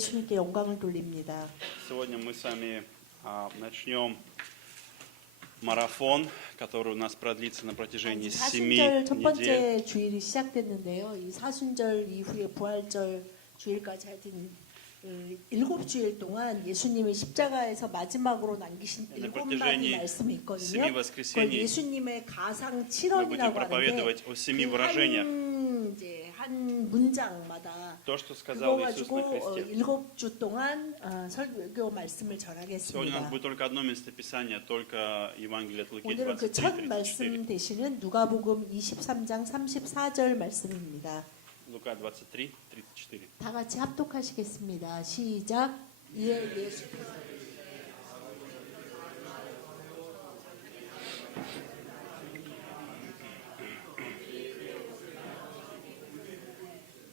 예수님께 영광을 돌립니다. Сегодня мы с вами начнем марафон, который у нас продлится на протяжении 7 사순절 첫 недель. 번째 주일이 시작됐는데요. 이 사순절 이후에 부활절 주일까지 하여튼 7주일 동안 예수님이 십자가에서 마지막으로 남기신 На 7마디 протяжении 말씀이 7 있거든요. 그걸 воскресений 예수님의 가상 мы будем 칠언이라고 하는데 проповедовать о 7 выражениях. 한 문장마다 То, что 그거 сказал Иисус 가지고 на кресте. 7주 동안 설교 말씀을 Сегодня у нас 전하겠습니다. будет только одно местописание, только Евангелие от Луки 오늘은 그 첫 23-34. 말씀 되시는 누가복음 23장 34절 말씀입니다. Лука 23-34. 다 같이 합독하시겠습니다. 시작. 이에 예수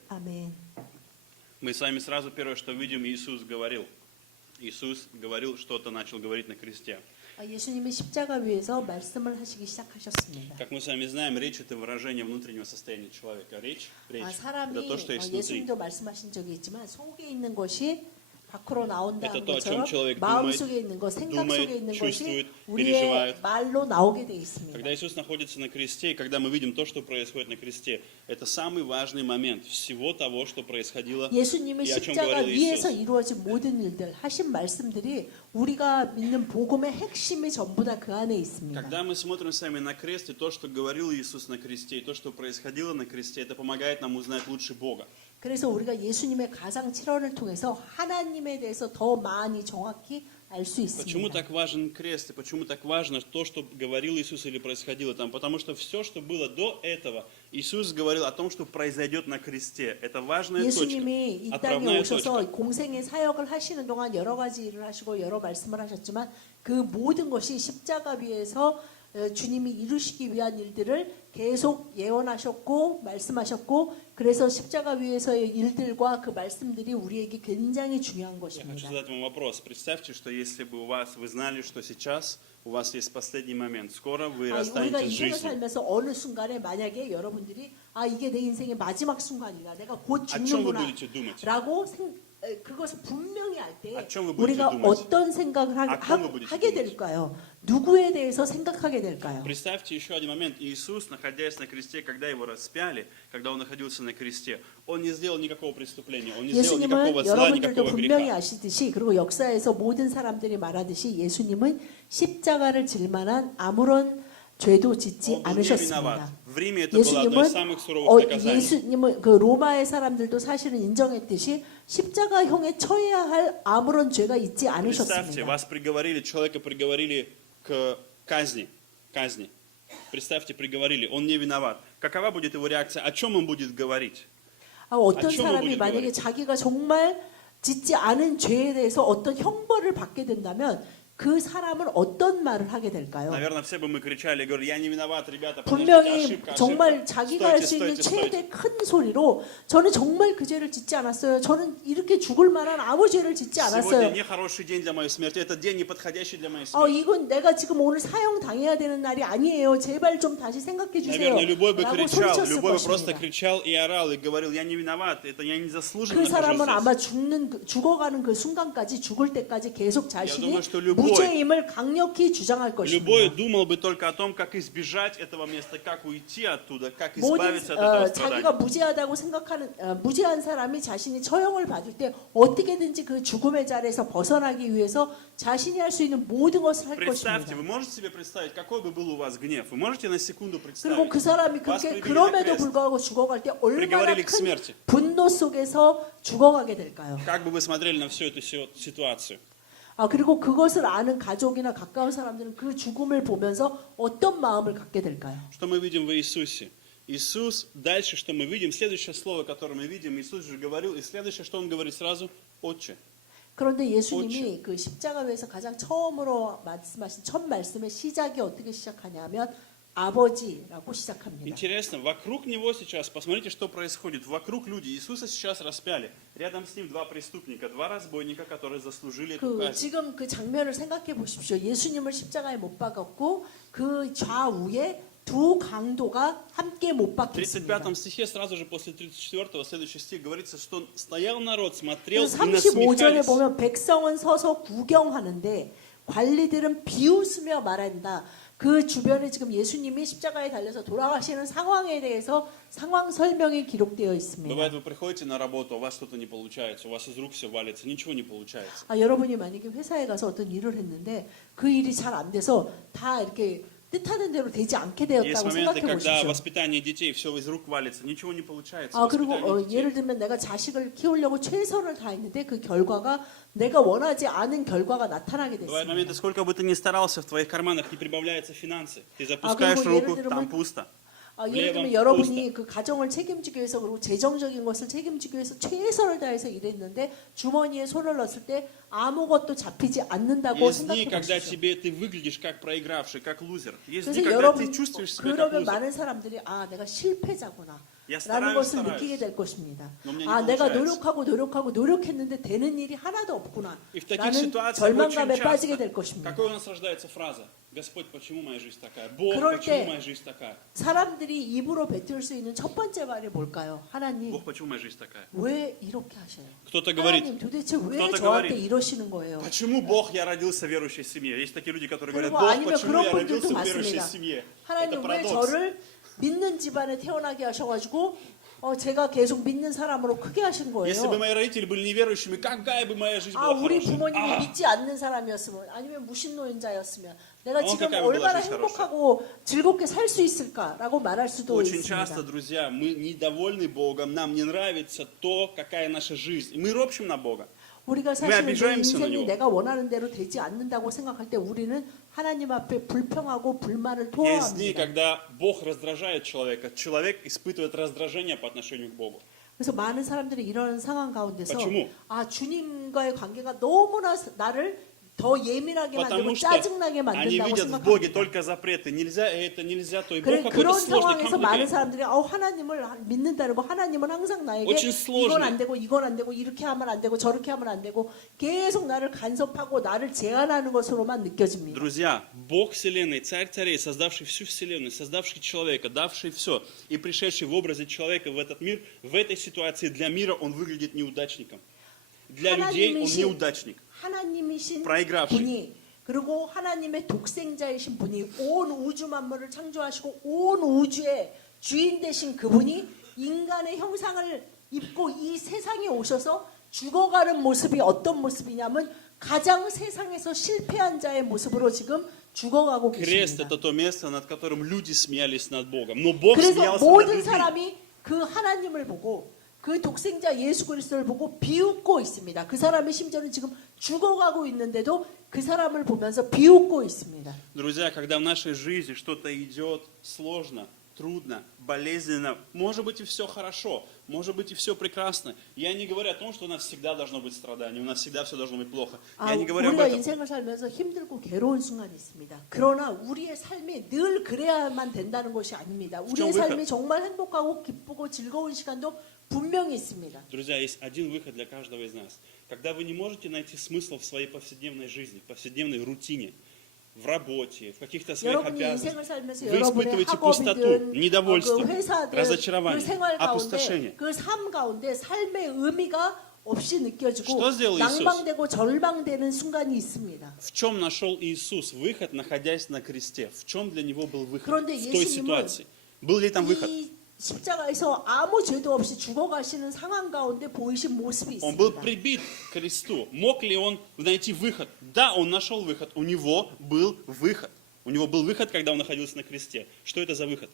아멘. Мы с вами сразу первое, что видим, Иисус говорил. Иисус говорил, что-то начал говорить на кресте. 예수님이 십자가 위에서 말씀을 하시기 시작하셨습니다. Как мы с вами знаем, речь это выражение внутреннего состояния человека. Речь, это 사람이 то, что есть внутри. 예수님도 말씀하신 적이 있지만 속에 있는 것이 밖으로 나온다는 Это то, о чем 것처럼 человек 마음 думает, 속에 있는 것, 생각 думает, 속에 있는 чувствует, 것이 우리의 переживает. 말로 나오게 돼 있습니다. Когда Иисус находится на кресте, и когда мы видим то, что происходит на кресте, это самый важный момент всего того, что происходило 예수님의 и о чем 십자가 говорил 위에서 Иисус. 이루어진 모든 일들, 하신 말씀들이 우리가 믿는 복음의 핵심이 전부 다 그 안에 있습니다. Когда мы смотрим с вами на крест, и то, что говорил Иисус на кресте, и то, что происходило на кресте, это помогает нам узнать лучше Бога. 그래서 우리가 예수님의 가상 칠언을 통해서 하나님에 대해서 더 많이 정확히 알 수 Почему 있습니다. так важен крест, и почему так важно то, что говорил Иисус или происходило там? Потому что все, что было до этого, Иисус говорил о том, что произойдет на кресте. Это важная точка, 예수님이 이 땅에 отправная 오셔서 точка. 공생의 사역을 하시는 동안 여러 가지 일을 하시고 여러 말씀을 하셨지만 그 모든 것이 십자가 위에서 주님이 이루시기 위한 일들을 계속 예언하셨고 말씀하셨고 그래서 십자가 위에서의 일들과 그 말씀들이 우리에게 굉장히 중요한 Я хочу 것입니다. задать вам вопрос. Представьте, что если бы вы знали, что сейчас у вас есть последний момент, скоро вы 우리가 расстанетесь с 인생을 жизнью. 살면서 어느 순간에 만약에 여러분들이 이게 내 인생의 마지막 순간이다. 내가 곧 О чем вы 죽는구나. будете думать? 라고 그것을 분명히 알 때 о чем вы будете 우리가 думать? 어떤 생각을 о ком вы будете 하게 думать? 될까요? 누구에 대해서 생각하게 될까요? Представьте еще один момент. Иисус, находясь на кресте, когда его распяли, когда он находился на кресте, он не сделал никакого преступления, он не сделал никакого 예수님은 зла, 여러분들도 никакого 분명히 греха. 아시듯이 그리고 역사에서 모든 사람들이 말하듯이 예수님은 십자가를 질 만한 아무런 죄도 짓지 Он был не виноват. 않으셨습니다. В Риме это было одно из самых суровых наказаний. 예수님은 그 로마의 사람들도 사실은 인정했듯이 십자가형에 처해야 할 아무런 죄가 있지 Представьте, 않으셨습니다. вас приговорили, человека приговорили к казни. Представьте, приговорили, он не виноват. Какова будет его реакция? О чем он будет говорить? 어떤 아, 처음 사람이 보는 만약에 거예요. 자기가 정말 짓지 않은 죄에 대해서 어떤 형벌을 받게 된다면 그 사람은 어떤 말을 하게 될까요? Наверное, все бы мы кричали, говорили, я не виноват, ребята, подождите, 분명히 ошибка, 정말 ошибка. 자기가 할 수 있는 Стойте, стойте, 최대 큰 소리로 저는 정말 그 죄를 짓지 않았어요. 저는 이렇게 죽을 만한 아무 죄를 짓지 Сегодня 않았어요. не хороший день для моей смерти, это день неподходящий для моей смерти. 이건 내가 지금 오늘 사형 당해야 되는 날이 아니에요. 제발 좀 다시 생각해 주세요. Наверное, любой бы 라고 кричал, 소리쳤을 любой бы просто 것입니다. кричал и орал, и говорил, я не виноват, это я не заслуженно 그 нахожусь 사람은 здесь. 아마 죽어가는 그 순간까지 죽을 때까지 계속 자신이 думаю, что любой- 무죄임을 강력히 주장할 Любой 것입니다. думал бы только о том, как избежать этого места, как уйти оттуда, как 모든 избавиться от этого 자기가 страдания. 무죄하다고 생각하는 무죄한 사람이 자신이 처형을 받을 때 어떻게든지 그 죽음의 자리에서 벗어나기 위해서 자신이 할 수 있는 모든 것을 할 Представьте, 것입니다. вы можете себе представить, какой бы был у вас гнев? Вы можете на секунду 그리고 представить? 그 사람이 вас 그렇게 привели на 그럼에도 крест, 불구하고 죽어갈 때 얼마나 приговорили к 큰 смерти. 분노 속에서 죽어가게 될까요? Как бы вы смотрели на всю эту ситуацию? 그리고 그것을 아는 가족이나 가까운 사람들은 그 죽음을 보면서 어떤 마음을 갖게 될까요? Что мы видим в Иисусе? Иисус, дальше что мы видим, следующее слово, которое мы видим, Иисус же говорил, и следующее, что Он говорит сразу, Отче. 그런데 예수님이 그 십자가 위에서 가장 처음으로 말씀하신 첫 말씀의 시작이 어떻게 시작하냐면 아버지라고 시작합니다. Интересно, вокруг Него сейчас, посмотрите, что происходит. Вокруг люди, Иисуса сейчас распяли. Рядом с Ним два преступника, два разбойника, которые заслужили эту казнь. 지금 그 장면을 생각해 보십시오. 예수님을 십자가에 못 박았고 그 좌우에 두 강도가 함께 못 В 박혔습니다. 35 стихе, сразу же после 34 следующий стих, говорится, что стоял народ, смотрел 그래서 и 35절에 насмехались. 보면 백성은 서서 구경하는데 관리들은 비웃으며 말한다. 그 주변에 지금 예수님이 십자가에 달려서 돌아가시는 상황에 대해서 상황 설명이 기록되어 있습니다. Бывает, вы приходите на работу, у вас что-то не получается, у вас из рук все валится, ничего не получается. 여러분이 만약에 회사에 가서 어떤 일을 했는데 그 일이 잘 안 돼서 다 이렇게 뜻하는 대로 되지 않게 Есть 되었다고 моменты, 생각해 когда 보십시오. воспитание детей все из рук валится, ничего не получается. 그리고 Воспитание детей. 예를 들면 내가 자식을 키우려고 최선을 다했는데 그 결과가 내가 원하지 않은 결과가 나타나게 Бывают 됐습니다. моменты, сколько бы ты ни старался, в твоих карманах не прибавляются финансы. Ты запускаешь 그리고 руку, 예를 там 들면- пусто. 예를 들면 여러분이 그 가정을 책임지기 위해서 그리고 재정적인 것을 책임지기 위해서 최선을 다해서 일했는데 주머니에 손을 넣었을 때 아무것도 잡히지 않는다고 Есть 생각해 дни, когда 보십시오. тебе ты выглядишь как проигравший, как лузер. Есть 그래서 дни, когда 여러분 ты чувствуешь себя как 그러면 лузер. 많은 사람들이 내가 실패자구나 Я 라는 стараюсь, 것을 стараюсь. 느끼게 될 것입니다. Но у меня не 내가 получается. 노력했는데 되는 일이 하나도 없구나 И в таких 라는 ситуациях 절망감에 очень 빠지게 часто, 될 것입니다. какой у нас рождается фраза? Господь, почему моя жизнь такая? Бог, 그럴 почему 때- моя жизнь такая? 사람들이 입으로 뱉을 수 있는 첫 번째 말이 뭘까요? 하나님 Бог, почему моя жизнь такая? 왜 이렇게 하셔요? Кто-то говорит, 하나님 도대체 왜 кто-то 저한테 говорит, 이러시는 거예요? почему Бог я родился в верующей семье? Есть такие люди, которые говорят, 그리고 Бог, 아니면 почему 그런 я родился 분들도 в верующей 봤습니다. семье? Это 하나님 왜 парадокс. 저를 믿는 집안에 태어나게 하셔가지고 제가 계속 믿는 사람으로 크게 하신 Если бы 거예요. мои родители были неверующими, какая бы моя жизнь была 우리 хорошей? 부모님이 믿지 않는 사람이었으면 아니면 무신론자였으면 내가 지금 какая бы была 얼마나 жизнь 행복하고 즐겁게 살 수 있을까라고 말할 수도 Очень 있습니다. часто, друзья, мы недовольны Богом, нам не нравится то, какая наша жизнь. И мы ропщим на Бога. 우리가 사실 내 обижаемся на 인생이 него. 내가 원하는 대로 되지 않는다고 생각할 때 우리는 하나님 앞에 불평하고 불만을 Есть дни, 토로합니다. когда Бог раздражает человека, человек испытывает раздражение по отношению к Богу. 그래서 많은 사람들이 이런 상황 가운데서 почему? 주님과의 관계가 너무나 나를 더 예민하게 만들고 Потому что 짜증나게 они 만든다고 видят в Боге 생각합니다. только запреты. Нельзя это, нельзя то. И Бог 그래, какой-то 그런 сложный, 상황에서 많은 complicated. 사람들이 하나님을 믿는다고 하나님은 항상 나에게 очень 이건 сложный. 안 되고 이건 안 되고 이렇게 하면 안 되고 저렇게 하면 안 되고 계속 나를 간섭하고 나를 제한하는 것으로만 느껴집니다. Друзья, Бог Вселенной, Царь Царей, создавший всю Вселенную, создавший человека, давший все, и пришедший в образе человека в этот мир, в этой ситуации для мира он выглядит неудачником. Для людей он неудачник. 하나님이신 проигравший. 분이 그리고 하나님의 독생자이신 분이 온 우주 만물을 창조하시고 온 우주의 주인 되신 그분이 인간의 형상을 입고 이 세상에 오셔서 죽어가는 모습이 어떤 모습이냐면 가장 세상에서 실패한 자의 모습으로 지금 죽어가고 Крест 계십니다. это то место, над которым люди смеялись над Богом. Но Бог 그래서 смеялся над 모든 людьми. 사람이 그 하나님을 보고 그 독생자 예수 그리스도를 보고 비웃고 있습니다. 그 사람의 심지어는 지금 죽어가고 있는데도 그 사람을 보면서 비웃고 있습니다. Друзья, когда в нашей жизни что-то идет сложно, трудно, болезненно, может быть и все хорошо, может быть и все прекрасно. Я не говорю о том, что у нас всегда должно быть страдание, у нас всегда все должно быть плохо. Я не говорю об 우리가 этом. 인생을 살면서 힘들고 괴로운 순간이 있습니다. 그러나 우리의 삶이 늘 그래야만 된다는 것이 아닙니다. 우리의 выход? 삶이 정말 행복하고 기쁘고 즐거운 시간도 분명히 있습니다. Друзья, есть один выход для каждого из нас. Когда вы не можете найти смысл в своей повседневной жизни, в повседневной рутине, в работе, в каких-то своих 여러분이 인생을 обязанностях, 살면서 вы 여러분의 испытываете пустоту, 학업이든 недовольство, 그 회사든 그 разочарование, 생활 가운데 опустошение. 그 삶 가운데 삶의 의미가 없이 느껴지고 Что сделал Иисус? 낭망되고 절망되는 순간이 있습니다. В чем нашел Иисус выход, находясь на кресте? В чем для него был выход 그런데 в той 예수님은 ситуации? Был ли там выход? 이 십자가에서 아무 죄도 없이 죽어가시는 상황 가운데 보이신 모습이 Он был 있습니다. прибит к кресту. Мог ли он найти выход? Да, он нашел выход. У него был выход. У него был выход, когда он находился на кресте. Что это за выход?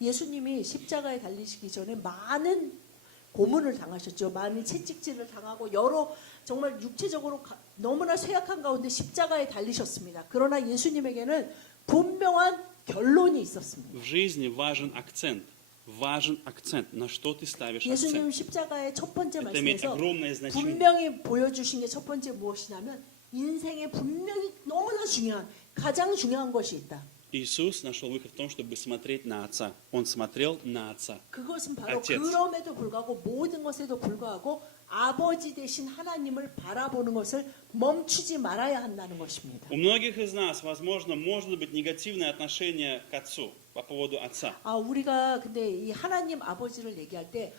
예수님이 십자가에 달리시기 전에 많은 고문을 당하셨죠. 많은 채찍질을 당하고 여러 정말 육체적으로 너무나 쇠약한 가운데 십자가에 달리셨습니다. 그러나 예수님에게는 분명한 결론이 있었습니다. В жизни важен акцент. Важен акцент. На что ты ставишь 예수님 акцент? 십자가의 첫 번째 Это имеет 말씀에서 огромное значение. 분명히 보여주신 게 첫 번째 무엇이냐면 인생에 분명히 너무나 중요한 가장 중요한 것이 있다. Иисус нашел выход в том, чтобы смотреть на Отца. Он смотрел на Отца. 그것은 바로 Отец. 그럼에도 불구하고 모든 것에도 불구하고 아버지 되신 하나님을 바라보는 것을 멈추지 말아야 한다는 것입니다. У многих из нас, возможно, может быть негативное отношение к отцу, по поводу отца. 우리가 근데 이 하나님 아버지를 얘기할 때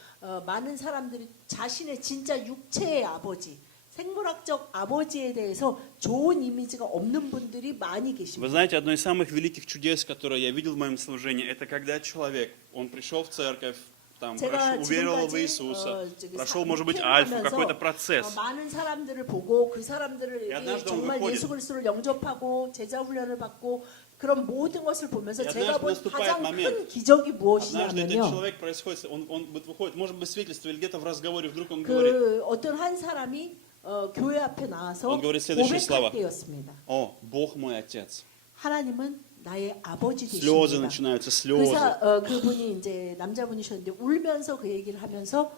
많은 사람들이 자신의 진짜 육체의 아버지, 생물학적 아버지에 대해서 좋은 이미지가 없는 분들이 많이 Вы 계십니다. знаете, одно из самых великих чудес, которое я видел в моем служении, это когда человек, он пришел в церковь, там, 제가 уверовал в 지금까지 Иисуса, 저기 прошел, может быть, 목회를 альфу, 하면서, какой-то процесс. 많은 사람들을 보고 그 사람들을 И однажды он 정말 выходит. 예수 그리스도를 영접하고 제자 훈련을 받고 그런 모든 것을 보면서 И 제가 однажды 본 наступает 가장 момент. 큰 기적이 Однажды этот 무엇이냐면요. человек происходит, он выходит, может быть, в свидетельстве или где-то в разговоре, вдруг он говорит, 그 어떤 한 사람이 교회 앞에 나와서 Он говорит следующие слова. 고백할 때였습니다. о, Бог мой отец. 하나님은 나의 아버지 Слезы 되십니다. начинаются, слезы. 그분이 이제 남자분이셨는데 울면서 그 얘기를 하면서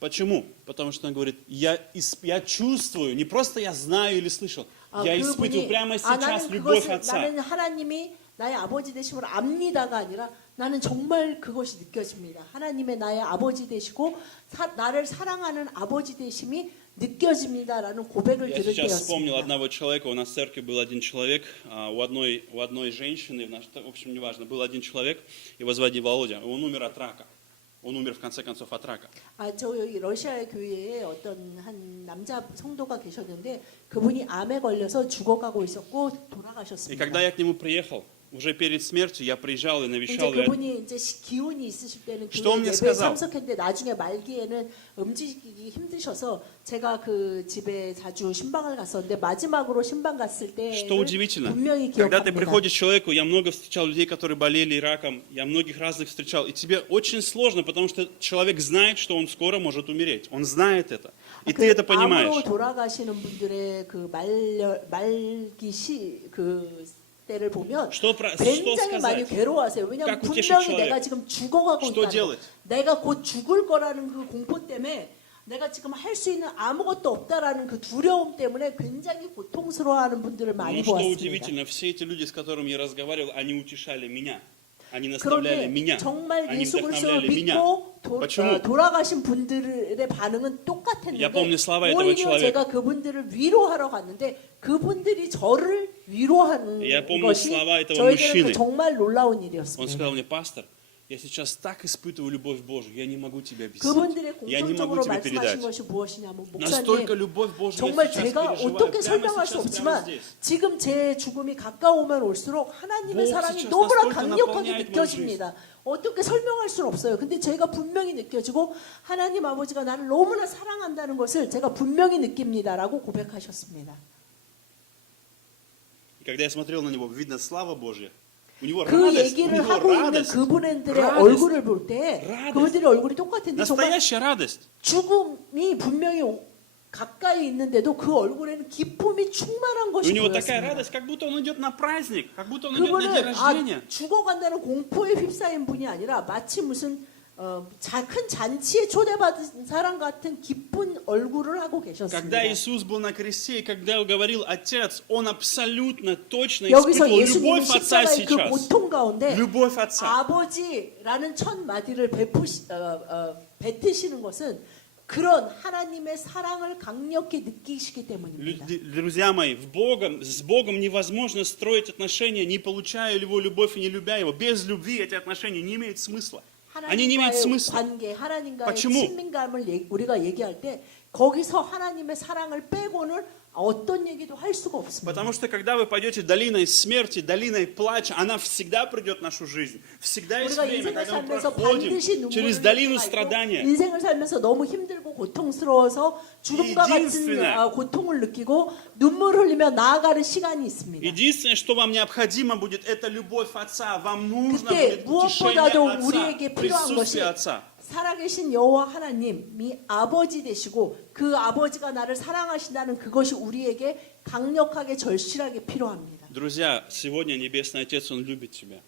Почему? Потому что он говорит, я чувствую, не просто я знаю или слышал, я испытываю прямо сейчас любовь отца. 나는 하나님이 나의 아버지 되심을 압니다가 아니라 나는 정말 그것이 느껴집니다. 하나님의 나의 아버지 되시고 나를 사랑하는 아버지 되심이 느껴집니다라는 고백을 Я 들을 сейчас вспомнил 때였습니다. одного человека, у нас в церкви был один человек, у одной женщины, в общем, неважно, был один человек, его звали Володя, он умер от рака. Он умер, в конце концов, от рака. 저 여기 러시아 교회에 어떤 한 남자 성도가 계셨는데 그분이 암에 걸려서 죽어가고 있었고 И 돌아가셨습니다. когда я к нему приехал, уже перед смертью, я приезжал и 이제 навещал. 그분이 이제 기운이 있으실 때는 Что он 교회 мне 예배에 сказал? 참석했는데 나중에 말기에는 움직이기 힘드셔서 제가 그 집에 자주 신방을 갔었는데 마지막으로 신방 갔을 때 Что удивительно, 분명히 когда ты 기억합니다. приходишь к человеку, я много встречал людей, которые болели раком, я многих разных встречал, и тебе очень сложно, потому что человек знает, что он скоро может умереть. Он знает это. И ты это 암으로 понимаешь. 돌아가시는 분들의 그 말기 그 때를 보면 Что 굉장히 많이 сказать? 괴로워하세요. 왜냐하면 Как утешить 분명히 человека? 내가 지금 죽어가고 Что 있다는 거. делать? 내가 곧 죽을 거라는 그 공포 때문에 내가 지금 할 수 있는 아무것도 없다라는 그 두려움 때문에 굉장히 고통스러워하는 분들을 많이 Но что 보았습니다. удивительно, все эти люди, с которыми я разговаривал, они утешали меня. Они наставляли 그런데 меня. 정말 Они 예수 그리스도를 вдохновляли меня. 믿고 Почему? 돌아가신 분들의 반응은 똑같았는데 Я помню слова этого 오히려 человека. 제가 그분들을 위로하러 갔는데 그분들이 저를 위로하는 Я помню 것이 слова этого 저에게는 мужчины. 정말 놀라운 Он 일이었습니다. сказал мне, пастор, я сейчас так испытываю любовь Божию, я не могу тебе объяснить. 그분들의 Я не могу 공통적으로 тебе 말씀하신 передать. 것이 무엇이냐면 Настолько 목사님 любовь Божия 정말 я сейчас 제가 переживаю 어떻게 прямо 설명할 수 сейчас, прямо 없지만 здесь. 지금 제 죽음이 가까우면 올수록 하나님의 Бог 사랑이 сейчас 너무나 настолько 강력하게 наполняет 느껴집니다. 어떻게 설명할 수는 없어요. 근데 제가 분명히 느껴지고 하나님 아버지가 나를 너무나 사랑한다는 것을 제가 분명히 느낍니다라고 고백하셨습니다. И когда я смотрел на него, видно слава Божья. У него 그 радость, у 얘기를 него 하고 있는 радость. 그분들의 радость. 얼굴을 볼 때 радость. 그분들의 얼굴이 똑같은데 정말 Настоящая радость. 죽음이 분명히 가까이 있는데도 그 얼굴에는 기쁨이 충만한 У 것이 него такая 보였습니다. радость, как будто он идет на праздник, как будто он идет на день 그분은 рождения. 죽어간다는 공포에 휩싸인 분이 아니라 마치 무슨 큰 잔치에 초대받은 사람 같은 기쁜 얼굴을 하고 계셨습니다. Когда Иисус был на кресте, и когда говорил Отец, Он абсолютно точно 여기서 испытывал 예수님이 любовь Отца 십자가의 그 сейчас. 고통 가운데 Любовь Отца. 아버지라는 첫 마디를 뱉으시는 것은 그런 하나님의 사랑을 강력히 느끼시기 때문입니다. Друзья мои, с Богом невозможно строить отношения, не получая Его любовь и не любя Его. Без любви эти отношения не имеют смысла. Они не имеют 하나님과의 смысла. 관계, 하나님과의 Почему? 친밀감을 우리가 얘기할 때 거기서 하나님의 사랑을 빼고는 어떤 얘기도 할 수가 없습니다. Потому что когда вы пойдете долиной смерти, долиной плача, она всегда придет в нашу жизнь. Всегда есть 우리가 время, 인생을 когда мы 살면서 проходим 반드시 через 눈물을 долину 흘릴 때가 있고 страдания. 인생을 살면서 너무 힘들고 고통스러워서 죽음과 같은 единственное- 고통을 느끼고 눈물 흘리며 나아가는 시간이 있습니다. Единственное, что вам необходимо будет, это любовь Отца. Вам нужно 그때 будет 무엇보다도 утешение Отца, 우리에게 필요한 것이 присутствие Отца. 살아계신 여호와 하나님이 아버지 되시고 그 아버지가 나를 사랑하신다는 그것이 우리에게 강력하게 절실하게 필요합니다. Друзья, сегодня Небесный Отец, Он любит тебя.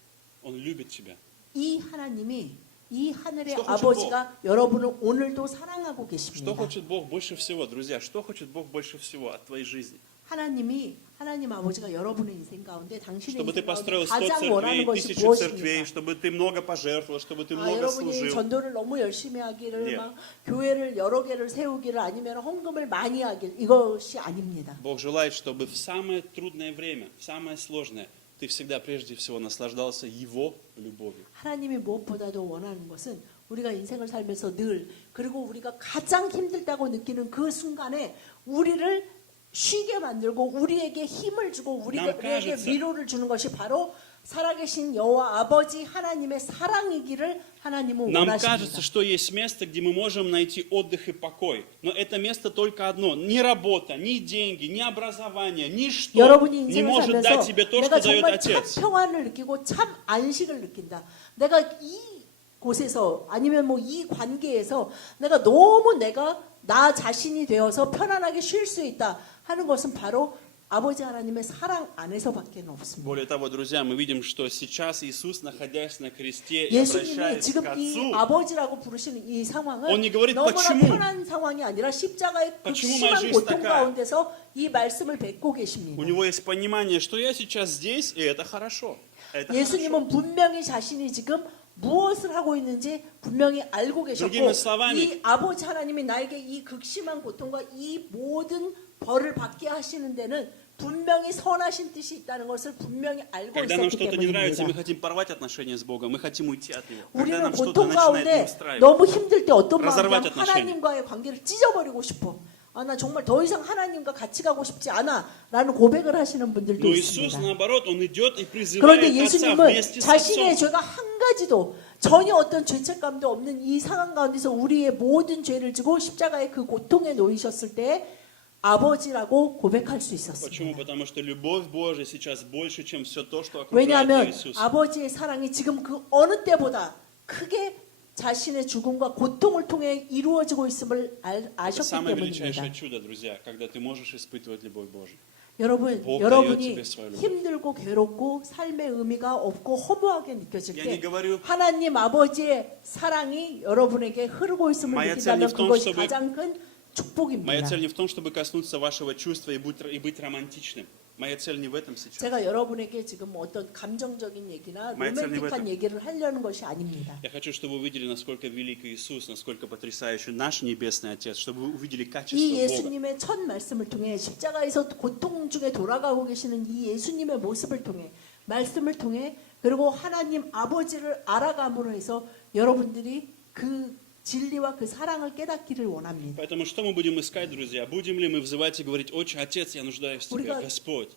Он любит тебя. 이 하나님이 이 하늘의 Что хочет 아버지가 여러분을 오늘도 사랑하고 Что 계십니다. хочет Бог больше всего, друзья? Что хочет Бог больше всего от твоей жизни? 하나님 아버지가 여러분의 인생 가운데 당신의 Чтобы ты 인생 가운데 построил 100 가장 원하는 церквей, 것이 1000 церквей, 무엇입니까? чтобы ты много пожертвовал, чтобы ты много 여러분이 служил. 전도를 너무 열심히 하기를 예. 막 교회를 여러 개를 세우기를 아니면 헌금을 많이 하길 이것이 아닙니다. Бог желает, чтобы в самое трудное время, в самое сложное, ты всегда прежде всего наслаждался Его любовью. 하나님이 무엇보다도 원하는 것은 우리가 인생을 살면서 늘 그리고 우리가 가장 힘들다고 느끼는 그 순간에 우리를 쉬게 만들고 우리에게 힘을 주고 우리에게 кажется. 위로를 주는 것이 바로 살아계신 여호와 아버지 하나님의 사랑이기를 하나님은 Нам 원하십니다. кажется, что есть место, где мы можем найти отдых и покой. Но это место только одно. Ни работа, ни деньги, ни образование, ничто 여러분이 не 인생을 может дать 살면서 тебе то, 내가 что дает 정말 참 Отец. 평안을 느끼고 참 안식을 느낀다. 내가 이 곳에서 아니면 뭐 이 관계에서 내가 너무 내가 나 자신이 되어서 편안하게 쉴 수 있다 하는 것은 바로 아버지 하나님의 사랑 안에서밖에 없습니다. Более того, друзья, мы видим, что сейчас Иисус, находясь на кресте и 예수님이 обращаясь 지금 к 이 Отцу, 아버지라고 부르시는 이 상황은 Он не говорит, 너무나 почему? 편한 상황이 아니라 십자가의 Почему моя 극심한 жизнь 고통 такая? 가운데서 이 말씀을 뱉고 계십니다. у него есть понимание, что я сейчас здесь, и это хорошо. Это хорошо. 예수님은 분명히 자신이 지금 무엇을 하고 있는지 분명히 알고 계셨고 другими словами, 이 아버지 하나님이 나에게 이 극심한 고통과 이 모든 벌을 받게 하시는 데는 분명히 선하신 뜻이 있다는 것을 분명히 알고 когда нам 있었기 что-то не нравится, мы 때문입니다. хотим порвать отношения с Богом, мы хотим уйти от Него. Когда 우리는 нам что-то 고통 начинает не 가운데 устраивать. 너무 힘들 때 어떤 разорвать 마음이냐면 отношения. 하나님과의 관계를 찢어버리고 싶어. 아, 나 정말 더 이상 하나님과 같이 가고 싶지 않아. 라는 고백을 하시는 분들도 Но Иисус, 있습니다. наоборот, Он идет и 그런데 призывает Отца 예수님은 вместе с 자신의 Отцом. 죄가 한 가지도 전혀 어떤 죄책감도 없는 이 상황 가운데서 우리의 모든 죄를 지고 십자가의 그 고통에 놓이셨을 때 아버지라고 고백할 수 Почему? 있었습니다. Потому что любовь Божия сейчас больше, чем все то, что окружает 왜냐하면 Иисуса. 아버지의 사랑이 지금 그 어느 때보다 크게 자신의 죽음과 고통을 통해 이루어지고 있음을 Это 아셨기 самое 때문입니다. величайшее чудо, друзья, когда ты можешь испытывать любовь Божию. 여러분, Бог 여러분이 дает тебе свою любовь. 힘들고 괴롭고 삶의 의미가 없고 허무하게 느껴질 Я 때 не говорю, 하나님 아버지의 사랑이 여러분에게 흐르고 있음을 Моя цель не 느낀다면 в том, 그것이 чтобы- 가장 큰 моя 축복입니다. цель не в том, чтобы коснуться вашего чувства и быть романтичным. Моя цель не в этом сейчас. 제가 여러분에게 지금 어떤 감정적인 얘기나 моя цель не в 로맨틱한 этом. 얘기를 하려는 것이 아닙니다. Я хочу, чтобы вы увидели, насколько велик Иисус, насколько потрясающий наш Небесный Отец, чтобы вы увидели качество 이 Бога. 예수님의 첫 말씀을 통해 십자가에서 고통 중에 돌아가고 계시는 이 예수님의 모습을 통해 말씀을 통해 그리고 하나님 아버지를 알아감으로 해서 여러분들이 그 진리와 그 사랑을 깨닫기를 원합니다. Поэтому что мы будем искать, друзья? Будем ли мы взывать и говорить: «Отче, Отец, я нуждаюсь в Тебе, 우리가 Господь,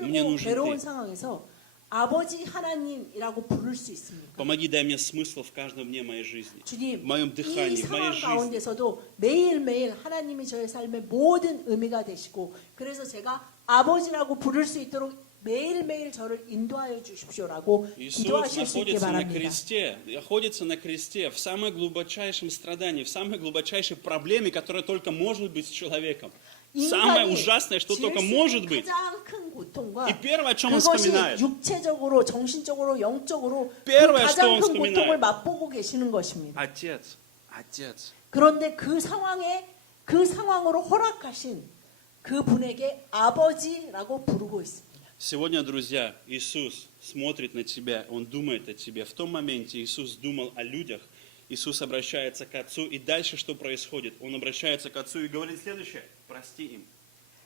мне 힘들고 нужен 괴로운 Ты. 상황에서 아버지 하나님이라고 부를 수 있습니까? Помоги, дай мне смысл в каждом дне моей жизни, в 주님, моем 이 дыхании, в 상황 моей жизни». 가운데서도 매일매일 하나님이 저의 삶의 모든 의미가 되시고 그래서 제가 아버지라고 부를 수 있도록 매일매일 저를 인도하여 주십시오라고 Иисус 기도하실 수 있게 находится на 바랍니다. кресте, находится на кресте в самом глубочайшем страдании, в самой глубочайшей проблеме, которая только может быть с человеком. Самое 인간이 ужасное, что 지을 только 수 может 있는 быть. 가장 큰 고통과 И первое, о чем он 그것이 вспоминает, 육체적으로, 정신적으로, 영적으로 그 первое, 가장 что он 큰 вспоминает. 고통을 맛보고 계시는 것입니다. Отец, Отец. 그런데 그 상황에 그 상황으로 허락하신 그 분에게 아버지라고 부르고 있습니다. Сегодня, друзья, Иисус смотрит на тебя, Он думает о тебе. В том моменте Иисус думал о людях, Иисус обращается к Отцу, и дальше что происходит? Он обращается к Отцу и говорит следующее: прости им,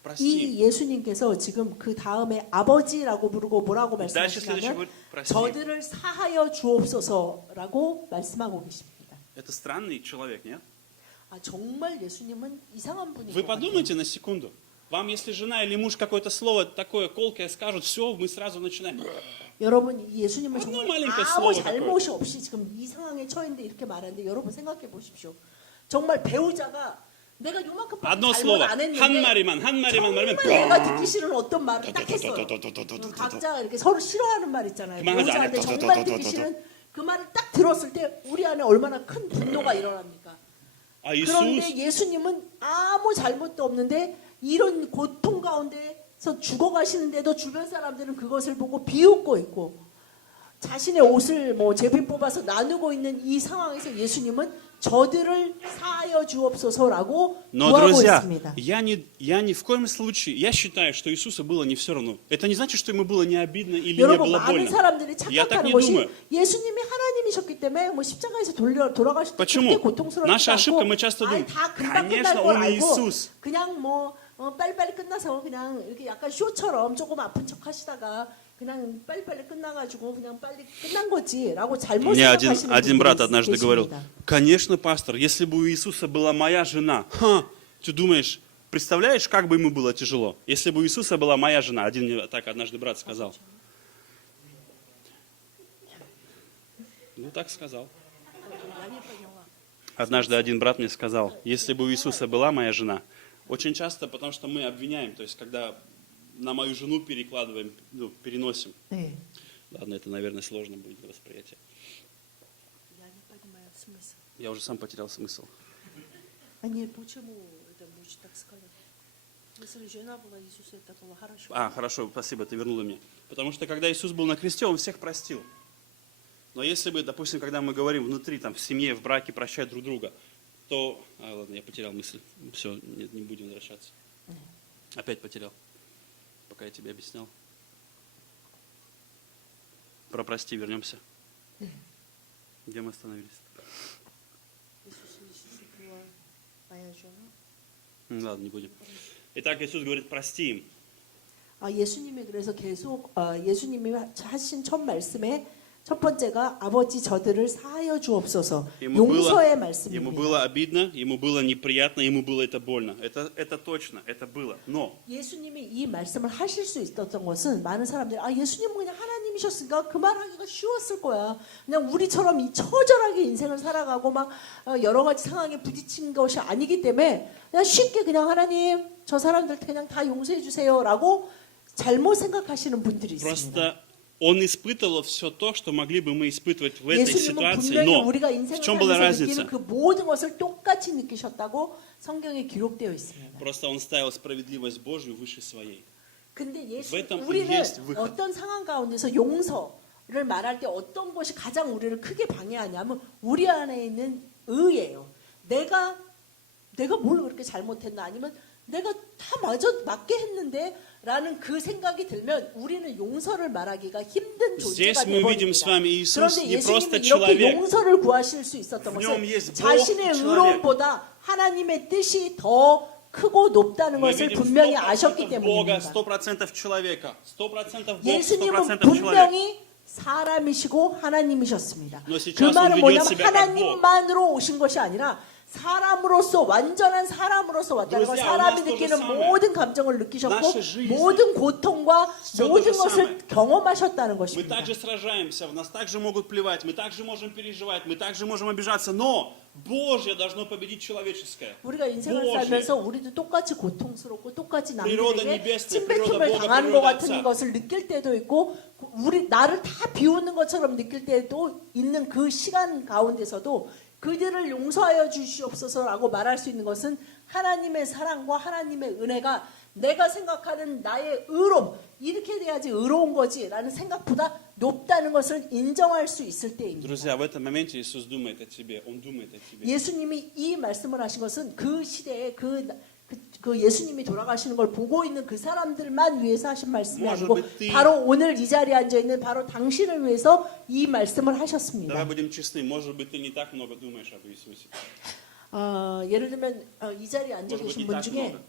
прости им. 이 예수님께서 지금 그 다음에 아버지라고 부르고 뭐라고 Дальше следующее 말씀하시냐면 говорит: прости им. 저들을 사하여 주옵소서라고 말씀하고 계십니다. Это странный человек, нет? 아, 정말 예수님은 이상한 분인 Вы 것 같아요. подумайте на секунду. Вам, если жена или муж какое-то слово такое колкое скажут, все, мы сразу начинаем. 여러분, 이 예수님은 одно 정말 маленькое 아무 слово 잘못이 없이 지금 이 상황에 처했는데 이렇게 말하는데 여러분 생각해 보십시오. 정말 배우자가 내가 요만큼 Одно 잘못 слово. 안 했는데 한마리만 정말 말하면 내가 듣기 싫은 어떤 말을 딱 했어요. 또. 각자가 이렇게 서로 싫어하는 말 있잖아요. 그만하지 배우자한테 않아요. 정말 듣기 싫은 그 말을 딱 들었을 때 우리 안에 얼마나 큰 분노가 일어납니까? А 그런데 Иисус, 예수님은 아무 잘못도 없는데 이런 고통 가운데서 죽어가시는데도 주변 사람들은 그것을 보고 비웃고 있고 자신의 옷을 뭐 제비 뽑아서 나누고 있는 이 상황에서 예수님은 저들을 사하여 주옵소서라고 Но, 구하고 друзья, 있습니다. я ни в коем случае, я считаю, что Иисусу было не все равно. Это не значит, что ему было не обидно или не 여러분 было 많은 больно. 사람들이 Я так 착각하는 не 것이 думаю. 예수님이 하나님이셨기 때문에 뭐 십자가에서 돌아가실 때 Почему? 그렇게 고통스럽지 Наша ошибка, 않고 мы часто 아니 думаем, 다 금방 끝날 конечно, 걸 он 알고 Иисус. 그냥 뭐 빨리빨리 끝나서 그냥 이렇게 약간 쇼처럼 조금 아픈 척 하시다가 그냥 빨리빨리 끝나가지고 그냥 빨리 끝난 거지라고 잘못 Мне 생각하시는 один брат 분들이 однажды говорил, 계십니다. конечно, пастор, если бы у Иисуса была моя жена, ты думаешь, представляешь, как бы ему было тяжело? Если бы у Иисуса была моя жена, один мне так однажды брат сказал. Ну, так сказал. Однажды один брат мне сказал, если бы у Иисуса была моя жена, очень часто, потому что мы обвиняем, то есть когда на мою жену перекладываем, ну, переносим. 네. Ладно, это, наверное, сложно будет восприятие. Я уже сам потерял смысл. 아니, почему это может так сказать? Если жена была Иисуса, это было хорошо. Хорошо, спасибо, ты вернула мне. Потому что когда Иисус был на кресте, Он всех простил. Но если бы, допустим, когда мы говорим внутри, там, в семье, в браке прощать друг друга, то... ладно, я потерял мысль. Все, не будем возвращаться. Опять потерял. Пока я тебе объяснял. Про прости вернемся. Где мы остановились? Ладно, не будем. Итак, Иисус говорит, прости им. 예수님이 그래서 계속 예수님이 하신 첫 말씀에 첫 번째가 아버지 저들을 사하여 주옵소서 용서의 Ему 말씀입니다. было обидно, ему было неприятно, ему было это больно. Это точно, это было. Но 예수님이 이 말씀을 하실 수 있었던 것은 많은 사람들이 예수님은 그냥 하나님이셨으니까 그 말하기가 쉬웠을 거야. 그냥 우리처럼 이 처절하게 인생을 살아가고 막 여러 가지 상황에 부딪힌 것이 아니기 때문에 그냥 쉽게 그냥 하나님 저 사람들 그냥 다 용서해 주세요라고 잘못 생각하시는 분들이 있습니다. просто он испытывал все то, что могли бы мы испытывать в этой 예수님은 ситуации. 분명히 Но 우리가 в 인생을 чем была 살면서 разница? 느끼는 그 모든 것을 똑같이 느끼셨다고 성경에 기록되어 있습니다. Просто он ставил справедливость Божью выше своей. 근데 В этом и 우리는 есть выход. 어떤 상황 가운데서 용서를 말할 때 어떤 것이 가장 우리를 크게 방해하냐면 우리 안에 있는 의예요. 내가 뭘 그렇게 잘못했나 아니면 내가 다 맞게 했는데 라는 그 생각이 들면 우리는 용서를 말하기가 힘든 존재가 Здесь мы видим с 되어버립니다. вами Иисус 그런데 не просто 예수님이 이렇게 человек. 용서를 구하실 수 있었던 В нем 것은 есть Бог 자신의 и человек. 의로움보다 하나님의 뜻이 더 크고 높다는 Мы 것을 видим 분명히 100% 아셨기 Бога, 때문입니다. 100% человека. 100% Бог, 예수님은 100% человек. 분명히 사람이시고 하나님이셨습니다. Но 그 сейчас 말은 он ведет 뭐냐면 себя как Бог. 하나님만으로 오신 것이 아니라 사람으로서 완전한 사람으로서 왔다는 걸 Друзья, 사람이 у нас то же 느끼는 самое. 모든 감정을 느끼셨고 Наша жизнь. 모든 고통과 Всё 모든 то же 것을 самое. 경험하셨다는 Мы 것입니다. также сражаемся, в нас также могут плевать, мы также можем переживать, мы также можем обижаться, но Божье должно победить человеческое. 우리가 인생을 Божье. 살면서 우리도 똑같이 고통스럽고 똑같이 Природа 남들에게 небесная, 침뱉음을 природа Бога, 당하는 것 природа 같은 Отца. 것을 느낄 때도 있고 나를 다 비웃는 것처럼 느낄 때도 있는 그 시간 가운데서도 그들을 용서하여 주시옵소서라고 말할 수 있는 것은 하나님의 사랑과 하나님의 은혜가 내가 생각하는 나의 의로움 이렇게 돼야지 의로운 거지라는 생각보다 높다는 것을 인정할 수 있을 때입니다. Друзья, в этом моменте Иисус думает о тебе, Он думает о тебе. 예수님이 이 말씀을 하신 것은 그 시대에 그 예수님이 돌아가시는 걸 보고 있는 그 사람들만 위해서 하신 말씀이 아니고 바로 오늘 이 자리에 앉아 있는 바로 당신을 위해서 이 말씀을 하셨습니다. Давай будем честны, может быть, ты не так много думаешь об Иисусе. 예를 들면 이 자리에 앉아 Может быть, 계신 не 분 так 중에 много.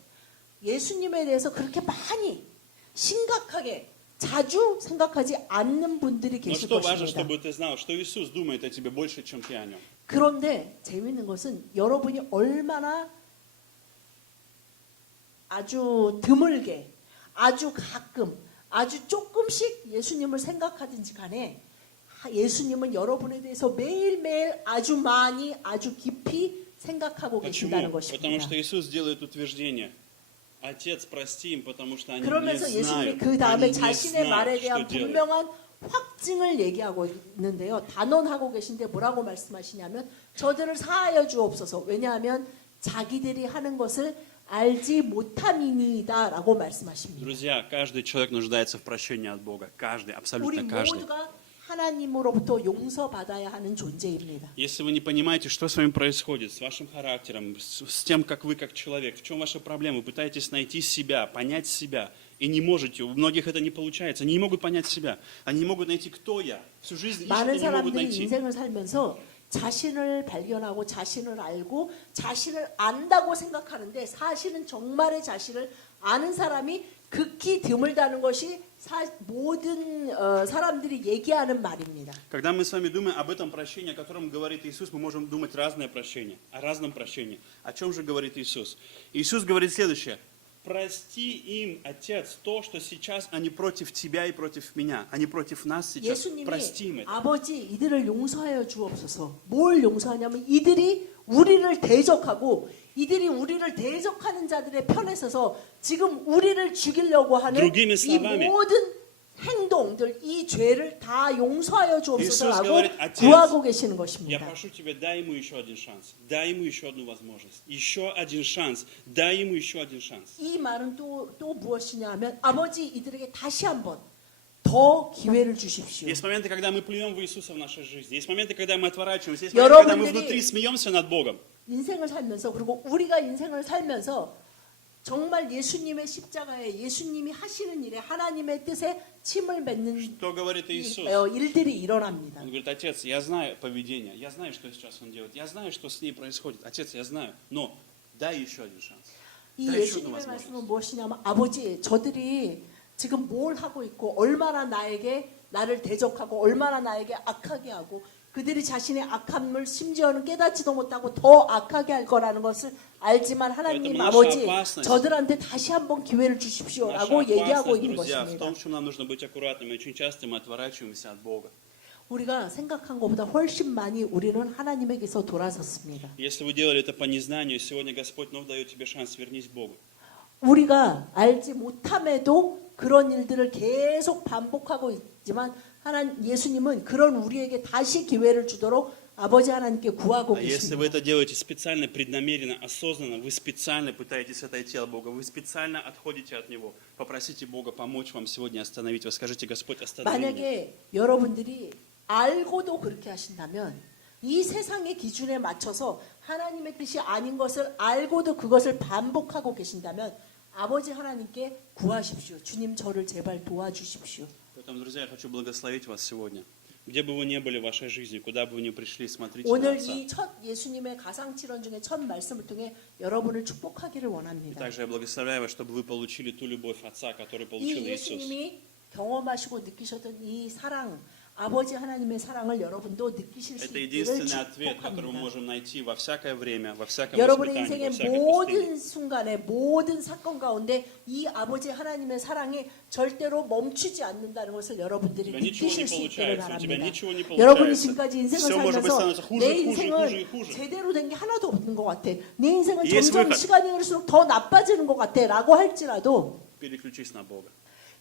예수님에 대해서 그렇게 많이 심각하게 자주 생각하지 않는 분들이 Но 계실 что важно, 것입니다. чтобы ты знал, что Иисус думает о тебе больше, чем ты о нем. 그런데 재미있는 것은 여러분이 얼마나 아주 드물게, 아주 가끔, 아주 조금씩 예수님을 생각하든지 간에 예수님은 여러분에 대해서 매일매일 아주 많이, 아주 깊이 생각하고 계신다는 Почему? Потому 것입니다. что Иисус делает утверждение. Отец, прости им, потому что они не 그러면서 예수님이 знают, 그 они 다음에 не 자신의 знают, 말에 что 대한 делают. 분명한 확증을 얘기하고 있는데요. 단언하고 계신데 뭐라고 말씀하시냐면 저들을 사하여 주옵소서. 왜냐하면 자기들이 하는 것을 알지 못함이니이다라고 말씀하십니다. Друзья, каждый человек нуждается в прощении от Бога. Каждый, 우리 абсолютно каждый. 모두가 하나님으로부터 용서받아야 하는 존재입니다. Если вы не понимаете, что с вами происходит, с вашим характером, с тем, как вы как человек, в чем ваша проблема, вы пытаетесь найти себя, понять себя, и не можете, у многих это не получается, они не могут понять себя, они не могут найти, кто я, всю жизнь ищут 많은 и не могут 사람들이 найти. 인생을 살면서 자신을 발견하고 자신을 알고 자신을 안다고 생각하는데 사실은 정말의 자신을 아는 사람이 극히 드물다는 것이 모든 사람들이 얘기하는 말입니다. Когда мы с вами думаем об этом прощении, о котором говорит Иисус, мы можем думать разное прощение, о разном прощении. О чем же говорит Иисус? Иисус говорит следующее. Прости им, Отец, то, что сейчас они против тебя и против меня. Они против нас сейчас. 예수님이 Прости им это. 아버지 이들을 용서하여 주옵소서. 뭘 용서하냐면 이들이 우리를 대적하고 이들이 우리를 대적하는 자들의 편에 서서 지금 우리를 죽이려고 하는 Другими 이 словами, 모든 행동들, 이 죄를 다 용서하여 주옵소서라고 говорит, "Отец, 구하고 계시는 Я 것입니다. прошу тебя, дай ему еще один шанс. Дай ему еще одну возможность. Еще один шанс. Дай ему еще один шанс. 이 말은 또 무엇이냐 하면 아버지 이들에게 다시 한번 더 기회를 주십시오. Есть моменты, когда мы плюем в Иисуса в нашей жизни. Есть моменты, когда мы отворачиваемся. Есть моменты, когда мы 여러분들이 внутри смеемся над Богом. 인생을 살면서 그리고 우리가 인생을 살면서 정말 예수님의 십자가에 예수님이 하시는 일에 하나님의 뜻에 침을 뱉는 Что говорит Иисус? 일들이 일어납니다. Он говорит, Отец, я знаю поведение, я знаю, что сейчас он делает, я знаю, что с ней происходит. Отец, я знаю, но дай еще один шанс. 이 дай еще одну 예수님의 возможность. 말씀은 무엇이냐면 아버지 저들이 지금 뭘 하고 있고 얼마나 나를 대적하고 얼마나 나에게 악하게 하고 그들이 자신의 악함을 심지어는 깨닫지도 못하고 더 악하게 할 거라는 것을 알지만 하나님 Поэтому 아버지 наша опасность- 저들한테 다시 한번 기회를 Наша 주십시오라고 얘기하고 опасность, 있는 друзья, в 것입니다. том, что нам нужно быть аккуратными. Очень часто мы отворачиваемся от Бога. 우리가 생각한 것보다 훨씬 많이 우리는 하나님에게서 돌아섰습니다. Если вы делали это по незнанию, сегодня Господь вновь дает тебе шанс, вернись к Богу. 우리가 알지 못함에도 그런 일들을 계속 반복하고 있지만 예수님은 그런 우리에게 다시 기회를 주도록 아버지 하나님께 구하고 А если вы 계십니다. это делаете специально, преднамеренно, осознанно, вы специально пытаетесь отойти от Бога, вы специально отходите от Него, попросите Бога помочь вам сегодня остановить вас. Скажите, Господь, останови меня. 만약에 여러분들이 알고도 그렇게 하신다면 이 세상의 기준에 맞춰서 하나님의 뜻이 아닌 것을 알고도 그것을 반복하고 계신다면 아버지 하나님께 구하십시오. 주님 저를 제발 도와주십시오. Поэтому, друзья, я хочу благословить вас сегодня. Где бы вы ни были в вашей жизни, куда бы вы ни пришли, смотрите на 오늘 Отца. 이 첫 예수님의 가상칠언 중에 첫 말씀을 통해 여러분을 축복하기를 И 원합니다. также я благословляю вас, чтобы вы получили ту любовь Отца, которую 이 получил Иисус. 예수님이 경험하시고 느끼셨던 이 사랑, 아버지 하나님의 사랑을 여러분도 느끼실 수 Это 있기를 единственный ответ, который мы 축복합니다. можем найти во всякое время, во всяком 여러분의 испытании, во 인생의 всякой 모든 пустыне. 순간에 모든 사건 가운데 이 아버지 하나님의 사랑이 절대로 멈추지 않는다는 것을 여러분들이 У тебя ничего не 느끼실 수 있기를 получается, у тебя 바랍니다. ничего не 여러분이 получается. 지금까지 인생을 Все может быть 살면서 становится хуже, 내 хуже, 인생은 хуже и хуже. 제대로 된 게 하나도 없는 것 같아. 내 인생은 Есть 점점 выход. 시간이 흐를수록 더 나빠지는 것 같아. 라고 할지라도 Переключись на Бога.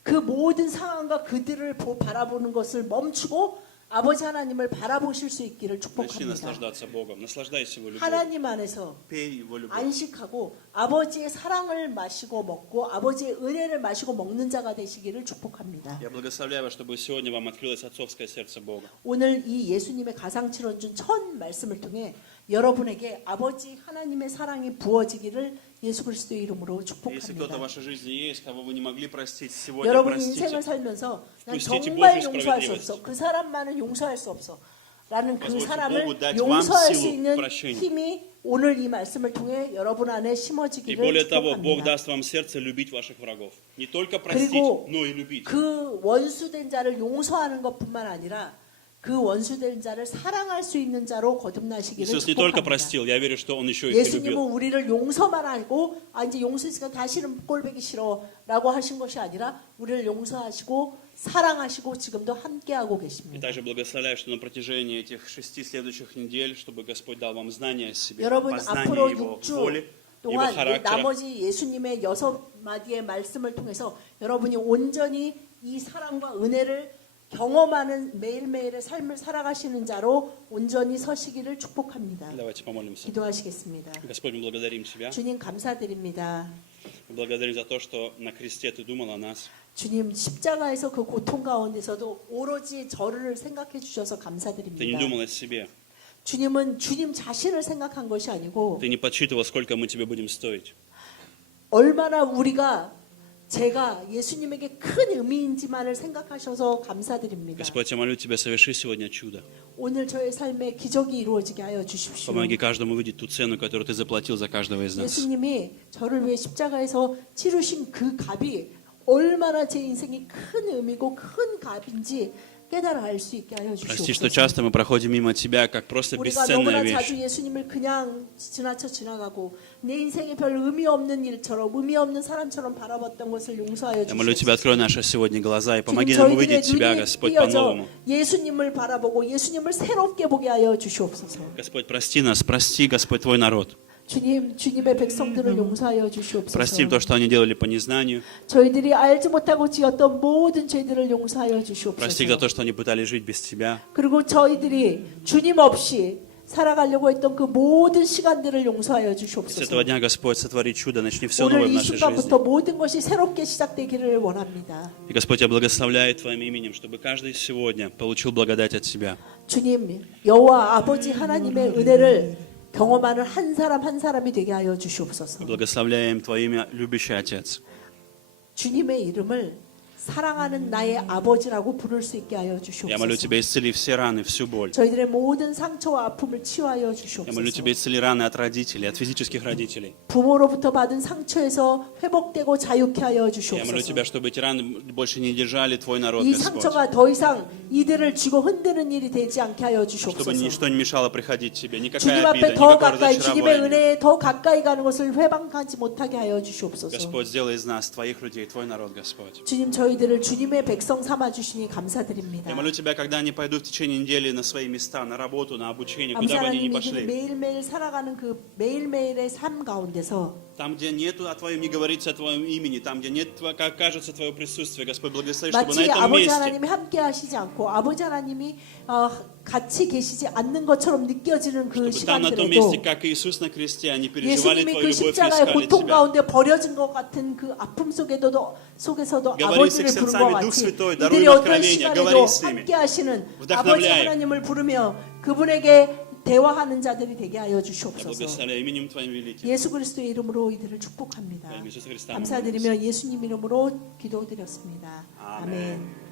그 모든 상황과 그들을 바라보는 것을 멈추고 아버지 하나님을 바라보실 수 있기를 Начни 축복합니다. наслаждаться Богом. Наслаждайся Его любовью. 하나님 안에서 Пей Его любовь. 안식하고 아버지의 사랑을 마시고 먹고 아버지의 은혜를 마시고 먹는 자가 되시기를 축복합니다. Я благословляю вас, чтобы сегодня вам открылось отцовское сердце Бога. 오늘 이 예수님의 가상칠언 중 첫 말씀을 통해 여러분에게 아버지 하나님의 사랑이 부어지기를 예수 그리스도의 이름으로 Если кто-то в 축복합니다. вашей жизни есть, кого вы не могли простить, сегодня 여러분이 простите. 인생을 살면서 난 Пустите 정말 Божью 용서할 수 справедливость. 없어. 그 사람만은 용서할 수 없어. 라는 그 Позвольте 사람을 Богу дать 용서할 вам 수 силу 있는 прощения. 힘이 오늘 이 말씀을 통해 여러분 안에 И 심어지기를 более того, Бог 축복합니다. даст вам сердце любить ваших врагов. Не только простить, 그리고 но и любить. 그 원수된 자를 용서하는 것뿐만 아니라 그 원수된 자를 사랑할 수 있는 자로 거듭나시기를 Иисус не только 축복합니다. простил, я верю, что Он еще их и 예수님은 любил. 우리를 용서만 하고 이제 용서했으니까 다시는 꼴보기 싫어라고 하신 것이 아니라 우리를 용서하시고 사랑하시고 지금도 함께하고 И 계십니다. также благословляю, что на протяжении этих 6 следующих недель, чтобы Господь дал вам знания о себе, 여러분 познание 앞으로 Его 6주 воли, Его 동안 характера. 나머지 예수님의 6마디의 말씀을 통해서 여러분이 온전히 이 사랑과 은혜를 경험하는 매일매일의 삶을 살아가시는 자로 온전히 서시기를 축복합니다. Давайте помолимся. 기도하시겠습니다. Господь, мы благодарим Тебя. 주님 감사드립니다. Мы благодарим за то, что на кресте Ты думал о нас. 주님 십자가에서 그 고통 가운데서도 오로지 저를 생각해 주셔서 Ты не 감사드립니다. думал о себе. 주님은 주님 자신을 생각한 것이 아니고 Ты не подсчитывал, сколько мы тебе будем стоить. 얼마나 우리가 제가 예수님에게 큰 의미인지만을 생각하셔서 감사드립니다. Господь, я молю Тебя, соверши сегодня чудо. 오늘 저의 삶에 기적이 이루어지게 하여 주십시오. Помоги каждому увидеть ту цену, которую Ты заплатил за каждого из нас. 예수님이 저를 위해 십자가에서 치르신 그 값이 얼마나 제 인생에 큰 의미고 큰 값인지 깨달아 알 수 있게 하여 Прости, что 주시옵소서. часто мы проходим мимо Тебя, как просто 우리가 бесценная 너무나 자주 вещь. 예수님을 그냥 지나쳐 지나가고 내 인생에 별 의미 없는 일처럼 의미 없는 사람처럼 바라봤던 것을 용서하여 Я молю Тебя, 주시옵소서. открой наши сегодня глаза и 지금 помоги нам 저희들의 увидеть Тебя, 눈이 Господь, 띄어져 по-новому. 예수님을 바라보고 예수님을 새롭게 보게 하여 주시옵소서. Господь, прости нас, прости, Господь, Твой народ. 주님, 주님의 백성들을 용서하여 Прости 주시옵소서. то, что они делали по незнанию. 저희들이 알지 못하고 지었던 모든 죄들을 용서하여 Прости за 주시옵소서. то, что они пытались жить без Тебя. 그리고 저희들이 주님 없이 살아가려고 했던 그 모든 시간들을 용서하여 И с 주시옵소서. этого дня, Господь, сотвори чудо, начни все новое 오늘 в 이 нашей 순간부터 жизни. 모든 것이 새롭게 시작되기를 원합니다. И, Господь, я благословляю Твоим именем, чтобы каждый сегодня получил благодать от Тебя. 주님, 여호와 아버지 하나님의 은혜를 경험하는 한 사람 한 사람이 되게 하여 Мы 주시옵소서. благословляем Твое имя, любящий Отец. 주님의 이름을 사랑하는 나의 아버지라고 부를 수 있게 하여 Я молю 주시옵소서. Тебя, исцели все раны, всю боль. 저희들의 모든 상처와 아픔을 치유하여 Я молю 주시옵소서. Тебя, исцели раны от родителей, от физических родителей. 부모로부터 받은 상처에서 회복되고 자유케 하여 Я молю 주시옵소서. Тебя, чтобы эти раны больше не держали Твой народ, 이 Господь. 상처가 더 이상 이들을 쥐고 흔드는 일이 되지 않게 하여 Чтобы 주시옵소서. ничто не мешало приходить Тебе, 주님 никакая 앞에 обида, 더 никакое 가까이 주님의 разочарование. 은혜에 더 가까이 가는 것을 회방하지 못하게 하여 주시옵소서. Господь, сделай из нас Твоих людей, Твой народ, Господь. 주님 저희들을 주님의 백성 삼아 주시니 감사드립니다. Я молю Тебя, когда они пойдут в течение недели на свои места, на работу, на обучение, 감사 куда бы они ни 하나님 이들이 пошли. 매일매일 살아가는 그 매일매일의 삶 가운데서 Там, где нету о Твоем, не говорится о Твоем имени, там, где нет, как кажется, Твое присутствие, Господь, благослови, чтобы на 마치 этом 아버지 месте, 하나님이 함께 하시지 않고 아버지 하나님이 같이 계시지 않는 것처럼 느껴지는 그 чтобы там, на том 시간들에도 месте, как Иисус на кресте, они переживали 예수님이 Твою 그 любовь и 십자가의 искали 고통 Тебя. 가운데 버려진 것 같은 그 아픔 속에서도 Говори с их 아버지를 부른 것 сердцами, Дух 같이 Святой, даруй 이들이 им 어떤 откровение, 시간에도 говори с ними, 함께 하시는 아버지 вдохновляй. 하나님을 부르며 그분에게 대화하는 자들이 되게 하여 Я 주시옵소서. благословляю именем Твоим великим. 예수 그리스도의 이름으로 이들을 축복합니다. Во имя Иисуса Христа. 감사드리며 예수님 이름으로 기도드렸습니다. 아멘. 아멘.